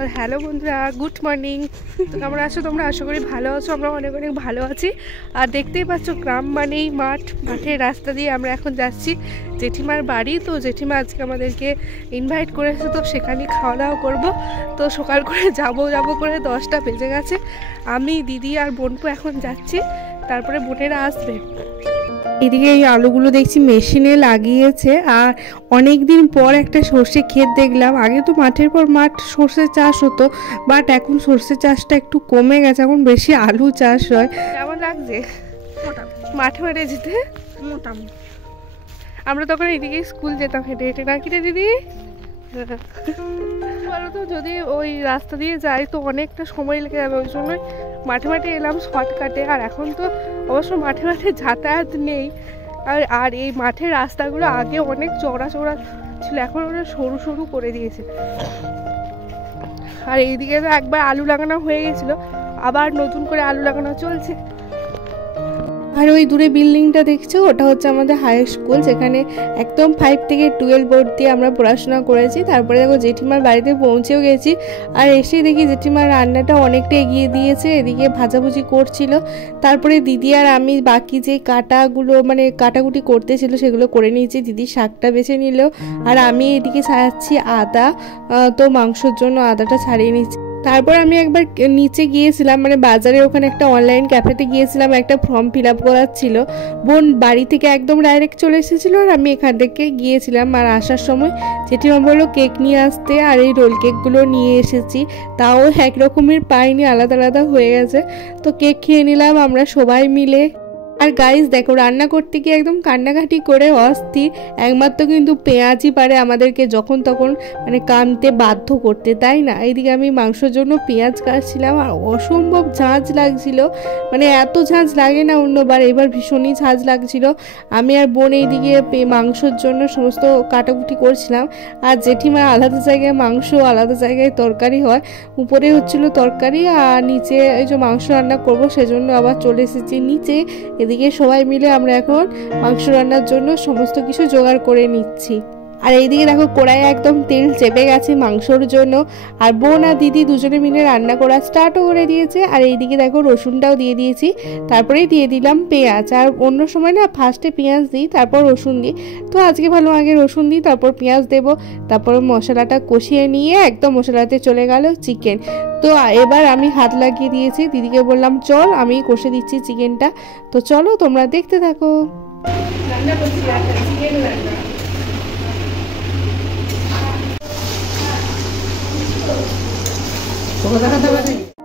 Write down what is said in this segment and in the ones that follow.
আর hello বন্ধুরা, good morning. তো কেমন আছো তোমরা? আশা করি ভালো আছো। আমরা অনেক অনেক ভালো আছি। আর দেখতেই পাচ্ছ, গ্রাম মানেই মাঠ। মাঠের রাস্তা দিয়ে আমরা এখন যাচ্ছি জেঠিমার বাড়ি। তো জেঠিমা আজকে আমাদেরকে ইনভাইট করেছে, তো সেখানে খাওয়া দাওয়া করবো। তো সকাল করে যাবো করে 10টা বেজে গেছে। আমি, দিদি আর বোনপু এখন যাচ্ছি, তারপরে বোনেরা আসবে। এদিকে এই আলুগুলো দেখছি মেশিনে লাগিয়েছে। আর অনেক দিন পর একটা সর্ষে ক্ষেত দেখলাম। আগে তো মাঠের পর মাঠ সর্ষে চাষ হতো, বাট এখন সর্ষে চাষটা একটু কমে গেছে, এখন বেশি আলু চাষ হয়। কেমন লাগছে মাঠে মাঠে যেতে? মোটামুটি আমরা তখন এদিকে স্কুল যেতাম হেঁটে হেঁটে, নাকি রে দিদি? বলো তো, যদি ওই রাস্তা দিয়ে যাই তো অনেকটা সময় লেগে যাবে, ওই জন্যই মাঠে মাঠে এলাম শর্টকাটে। আর এখন তো অবশ্য মাঠে মাঠে যাতায়াত নেই। আর এই মাঠের রাস্তাগুলো আগে অনেক চওড়া চওড়া ছিল, এখন ওরা সরু সরু করে দিয়েছে। আর এইদিকে তো একবার আলু লাগানো হয়ে গেছিলো, আবার নতুন করে আলু লাগানো চলছে। আর ওই দূরে বিল্ডিংটা দেখছো, ওটা হচ্ছে আমাদের হাই স্কুল, যেখানে একদম 5 থেকে 12 বোর্ড দিয়ে আমরা পড়াশোনা করেছি। তারপরে দেখো জেঠিমার বাড়িতে পৌঁছেও গেছি। আর এসে দেখি জেঠিমার রান্নাটা অনেকটা এগিয়ে দিয়েছে, এদিকে ভাজাভুজি করছিল। তারপরে দিদি আর আমি বাকি যে কাটাগুলো মানে কাটাকুটি করতেছিল সেগুলো করে নিয়েছি। দিদি শাকটা বেছে নিল, আর আমি এদিকে ছাড়াচ্ছি আদা। তো মাংসর জন্য আদাটা ছাড়িয়ে নিচ্ছি। তারপর আমি একবার নিচে গিয়েছিলাম, মানে বাজারে, ওখানে একটা অনলাইন ক্যাফেতে গিয়েছিলাম, একটা ফর্ম ফিল আপ করার ছিল। বোন বাড়ি থেকে একদম ডাইরেক্ট চলে এসেছিলো, আর আমি এখান থেকে গিয়েছিলাম। আর আসার সময় জেঠিমা বললো কেক নিয়ে আসতে, আর এই রোল কেকগুলো নিয়ে এসেছি। তাও একরকমের পাইনি, আলাদা আলাদা হয়ে গেছে। তো কেক খেয়ে নিলাম আমরা সবাই মিলে। আর গাইস দেখো, রান্না করতে গিয়ে একদম কান্নাকাটি করে অস্থির। একমাত্র কিন্তু পেঁয়াজই পারে আমাদেরকে যখন তখন মানে কানতে বাধ্য করতে, তাই না? এইদিকে আমি মাংসের জন্য পেঁয়াজ কাটছিলাম, আর অসম্ভব ঝাঁঝ লাগছিল। মানে এত ঝাঁঝ লাগে না অন্যবার, এবার ভীষণই ঝাঁঝ লাগছিল। আমি আর বোন এইদিকে মাংসের জন্য সমস্ত কাটাকুটি করছিলাম। আর জেঠিমা আলাদা জায়গায় মাংস, আলাদা জায়গায় তরকারি হয়। উপরে হচ্ছিল তরকারি, আর নিচে এই যে মাংস রান্না করব, সেজন্য আবার চলে এসেছি নিচে। এদিকে সবাই মিলে আমরা এখন মাংস রান্নার জন্য সমস্ত কিছু জোগাড় করে নিচ্ছি। আর এইদিকে দেখো কড়াইয়ে একদম তেল চেপে গেছে মাংসর জন্য। আর বোন আর দিদি দুজনে মিলে রান্না করা স্টার্টও করে দিয়েছে। আর এইদিকে দেখো রসুনটাও দিয়ে দিয়েছি, তারপরে দিয়ে দিলাম পেঁয়াজ। আর অন্য সময় না ফার্স্টে পেঁয়াজ দিই, তারপর রসুন দিই। তো আজকে ভালো আগে রসুন দিই, তারপর পেঁয়াজ দেবো। তারপর মশলাটা কষিয়ে নিয়ে একদম মশলাতে চলে গেল চিকেন। তো এবার আমি হাত লাগিয়ে দিয়েছি, দিদিকে বললাম চল আমি কষে দিচ্ছি চিকেনটা। তো চলো তোমরা দেখতে থাকো। রান্না করছি চিকেন রান্না।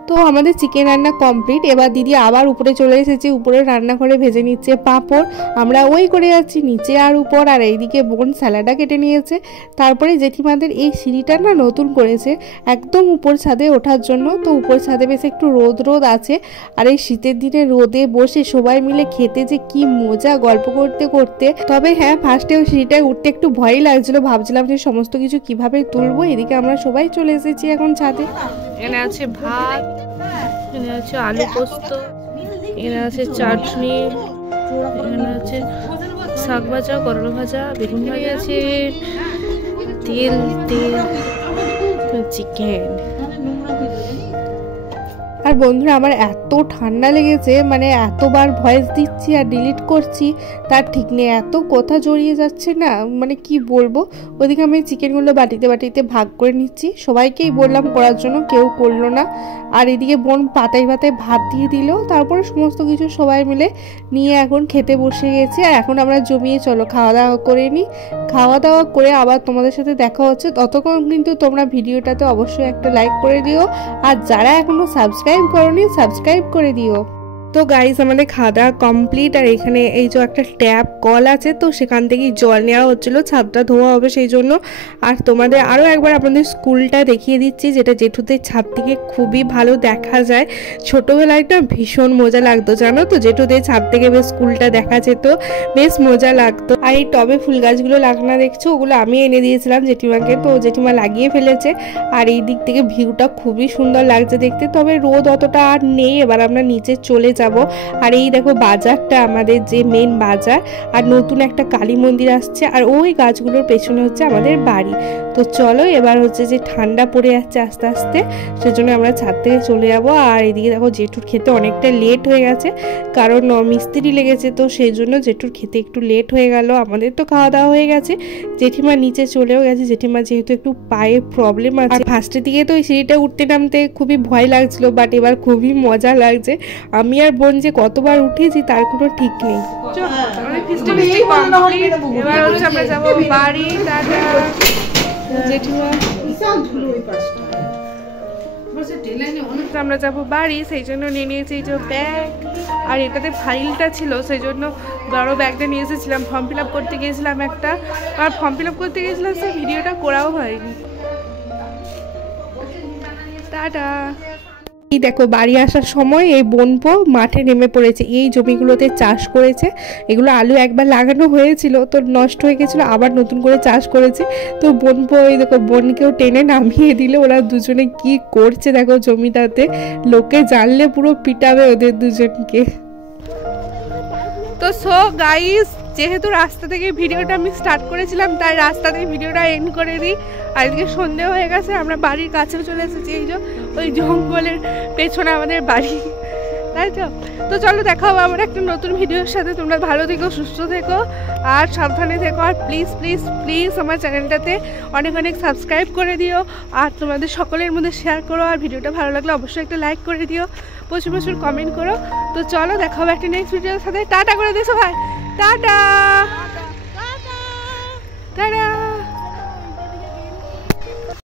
তো আমাদের চিকেন রান্না কমপ্লিট। এবার দিদি আবার উপরে চলে এসেছে, উপরে রান্নাঘরে ভেজে নিচ্ছে পাঁপড়। আমরা ওই করে যাচ্ছি নিচে আর উপর। আর এইদিকে বোন স্যালাডটা কেটে নিয়েছে। তারপরে জেঠিমাদের এই সিঁড়িটা না নতুন করেছে একদম উপর ছাদে ওঠার জন্য। তো উপর ছাদে বেশ একটু রোদ আছে। আর এই শীতের দিনে রোদে বসে সবাই মিলে খেতে যে কি মজা, গল্প করতে করতে। তবে হ্যাঁ, ফার্স্টে ওই সিঁড়িটায় উঠতে একটু ভয়ই লাগছিল, ভাবছিলাম যে সমস্ত কিছু কিভাবে তুলবো। এদিকে আমরা সবাই চলে এসেছি এখন ছাদে। এখানে আছে ভাত, এখানে আছে আলু পোস্ত, এখানে আছে চাটনি, এখানে আছে শাক ভাজা, করলা ভাজা, বেগুন ভাজা আছে, তেল চিকেন। আর বন্ধুরা, আমার এত ঠান্ডা লেগেছে, মানে এতবার ভয়েস দিচ্ছি আর ডিলিট করছি তার ঠিক নেই, এত কথা জড়িয়ে যাচ্ছে না, মানে কি বলবো। ওদিকে আমি চিকেনগুলো বাটিতে বাটিতে ভাগ করে নিচ্ছি, সবাইকেই বললাম করার জন্য, কেউ করলো না। আর এদিকে বোন পাতায় পাতায় ভাত দিয়ে দিল। তারপরে সমস্ত কিছু সবাই মিলে নিয়ে এখন খেতে বসে গেছি। আর এখন আমরা জমিয়ে চলো খাওয়া দাওয়া করে নিই। খাওয়া দাওয়া করে আবার তোমাদের সাথে দেখা হচ্ছে। ততক্ষণ কিন্তু তোমরা ভিডিওটাতে অবশ্যই একটা লাইক করে দিও, আর যারা এখনো সাবস্ক্রাইব করোনি সাবস্ক্রাইব করে দিও। তো গাইস, আমাদের খাওয়া দাওয়া কমপ্লিট। আর এখানে এই যে একটা ট্যাপ কল আছে, তো সেখান থেকেই জল নেওয়া হচ্ছিল, ছাদটা ধোয়া হবে সেই জন্য। আর তোমাদের আরও একবার আপনাদের স্কুলটা দেখিয়ে দিচ্ছি, যেটা জেঠুদের ছাদ থেকে খুবই ভালো দেখা যায়। ছোটোবেলায় না ভীষণ মজা লাগতো জানো তো, জেঠুদের ছাদ থেকে বেশ স্কুলটা দেখা যেত, বেশ মজা লাগতো। আর এই টবে ফুল গাছগুলো লাগানো দেখছো, ওগুলো আমি এনে দিয়েছিলাম জেঠিমাকে, তো জেঠিমা লাগিয়ে ফেলেছে। আর এই দিক থেকে ভিউটা খুবই সুন্দর লাগছে দেখতে। তবে রোদ অতটা আর নেই, এবার আমরা নিচে চলে যাব। আর এই দেখো বাজারটা আমাদের যে মেন বাজার, আর নতুন একটা কালী মন্দির আসছে, আর ওই গাছগুলোর পেছনে হচ্ছে আমাদের বাড়ি। তো চলো এবার হচ্ছে যে ঠান্ডা পড়ে যাচ্ছে আস্তে আস্তে, সেজন্য আমরা ছাদ থেকে চলে যাব। আর এদিকে দেখো জেঠুর খেতে অনেকটা লেট হয়ে গেছে, কারণ মিস্ত্রি লেগেছে, তো সেই জন্য জেঠুর খেতে একটু লেট হয়ে গেল। আমাদের তো খাওয়া দাওয়া হয়ে গেছে, জেঠিমা নিচে চলেও গেছে। জেঠিমা যেহেতু একটু পায়ে প্রবলেম আছে, ফার্স্টের দিকে তো ওই সিঁড়িটা উঠতে নামতে খুবই ভয় লাগছিল, বাট এবার খুবই মজা লাগছে। আমি আর বোন যে কতবার উঠেছি তার কোনো ঠিক নেই। এবার হচ্ছে আমরা যাবো বাড়ি। দাদা জেঠিমা আমরা যাবো বাড়ি, সেই জন্য নিয়ে নিয়েছি এই যে ব্যাগ, আর এটাতে ফাইলটা ছিল সেই জন্য বড় ব্যাগটা নিয়ে এসেছিলাম। ফর্ম ফিল আপ করতে গিয়েছিলাম একটা, আর ফর্ম ফিল আপ করতে গিয়েছিলাম সেই ভিডিওটা করাও হয়নি। টাটা। এই দেখো বাড়ি আসার সময় এই বোনপো মাঠে নেমে পড়েছে, এই জমিগুলোতে চাষ করেছে। এগুলো আলু একবার লাগানো হয়েছিল তো নষ্ট হয়ে গেছিলো, আবার নতুন করে চাষ করেছে। তো বোনপো এই দেখো বোনকেও টেনে নামিয়ে দিলে। ওরা দুজনে কি করছে দেখো জমিটাতে, লোকে জানলে পুরো পিটাবে ওদের দুজনকে। তো সো গাইস, যেহেতু রাস্তা থেকে ভিডিওটা আমি স্টার্ট করেছিলাম তাই রাস্তা থেকে ভিডিওটা এন্ড করে দিই। আজকে সন্ধে হয়ে গেছে, আমরা বাড়ির কাছেও চলে এসেছি। এই যে ওই জঙ্গলের পেছনে আমাদের বাড়ি, তাই তো চলো দেখা হবে আমার একটা নতুন ভিডিওর সাথে। তোমরা ভালো থেকো, সুস্থ থেকো আর সাবধানে থেকো। আর প্লিজ প্লিজ প্লিজ আমার চ্যানেলটাতে অনেক অনেক সাবস্ক্রাইব করে দিও, আর তোমাদের সকলের মধ্যে শেয়ার করো। আর ভিডিওটা ভালো লাগলে অবশ্যই একটা লাইক করে দিও, প্রচুর প্রচুর কমেন্ট করো। তো চলো দেখা হবে একটা নেক্সট ভিডিওর সাথে। টাটা করে দিও সবাই, টাটা টাটা।